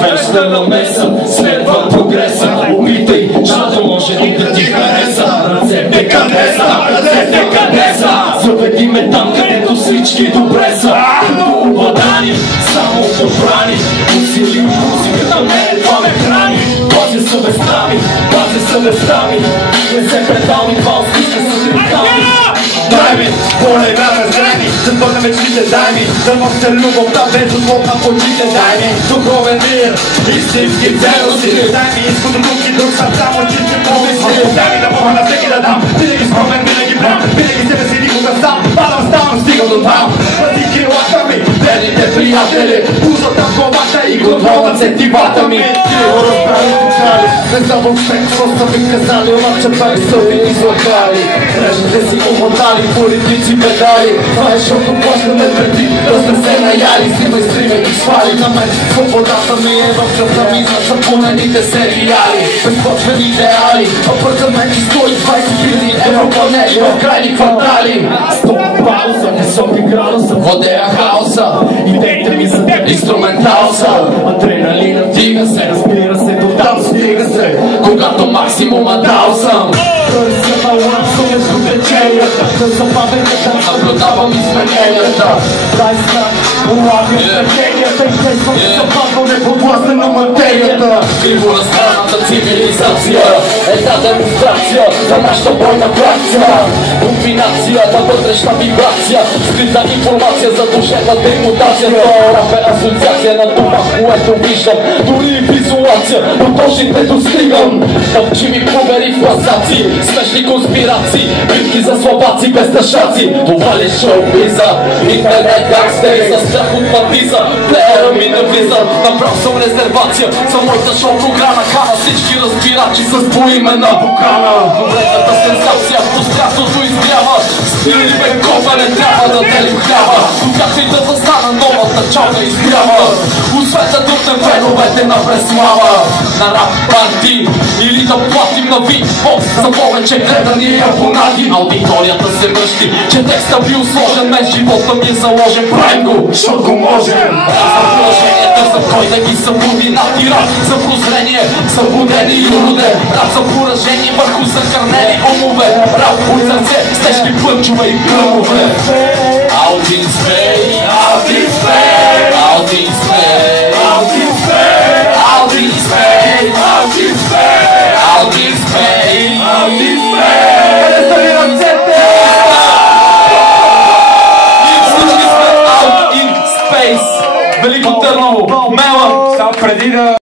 Вечна намеса, следва прогреса. Опитай, чато може и да ти хареса. Ръцете къде са? Заведи ме там, където всички добре са. Като обладани, само подбрани. Усили музиката ме, това ме храни. Пазя съвестта ми. Не се предал ми, това остиска с бритални. Дай ми, поле време зрени, да върна мечтите, дай ми, да нося любовта без отлога в очите, дай ми, духовен мир, истински ценности, дай ми, изхода друг и друг съм само чисти помисли, дай ми да мога на всеки да дам, винаги скромен, винаги прям, винаги себе си никога сам, падам, ставам, стигам до там, пъти крилата ми, верните приятели, пузата в главата и контролът сетивата ми. Криво разбрали кучали, не знам въобще какво са ви казали, обаче пак са ви излъкали, мрежите си умотали, политици бедали. Това е защото плащаме преди да сме се наяли. Стримай ги свали на мен. Свободата ми е в кръвта ми за запунените сериали. Безпочвени идеали, апартаменти 120 000 евро панели в крайни квартали. Стоп пауза, високи градуса, владея хаоса. Идеите ми за теб инструментал са. Адреналина вдига се, разбира се, до там стига се. Когато максимума дал съм. Търся баланса между теченията, да забавенията, наблюдавам измененията. Дай знак, улавя измененията и действам с забаване подвластен на материята. Криво разхраната цивилизация е та демонстрация за нашата бойна фракция. Комбинация на вътрешна вибрация, скрита информация за душевната имутация. Това рап е асоциация на това, което виждам, дори и в изолация, но точните достигам. Тъпчиви повери в класации, смешни конспирации, битки за слабаци без тъшаци. Това ли шоу-биза? Интернет гангстери за страх от матиза. Плеера ми не влиза, направо съм резервация за моята шоу-програма. Хана всички разбирачи с поимена покана. Конкретната сензация в пространството изгрява. Спили векова не трябва да делим хляба. Когато и да застана новата чалга изгрява. Освета духне феновете на преслава. На рап парти или да платим на битбокс за повече гледани и абонати. Аудиторията се мъщи, че текста бил сложен, мен живота ми е заложен. Правим го, защото го можем. За положенията, за кой да ги събуди натира. За прозрение, събудени и уроден. Рап за поражение върху закърнени умове. Рап от сърце, с тежки плъчове и гръмове. Out in space, out in space, out in space, out in space, out in space, out in space, out in space, out in space. Всички сме out in space. Велико Търново, Мела. Само преди да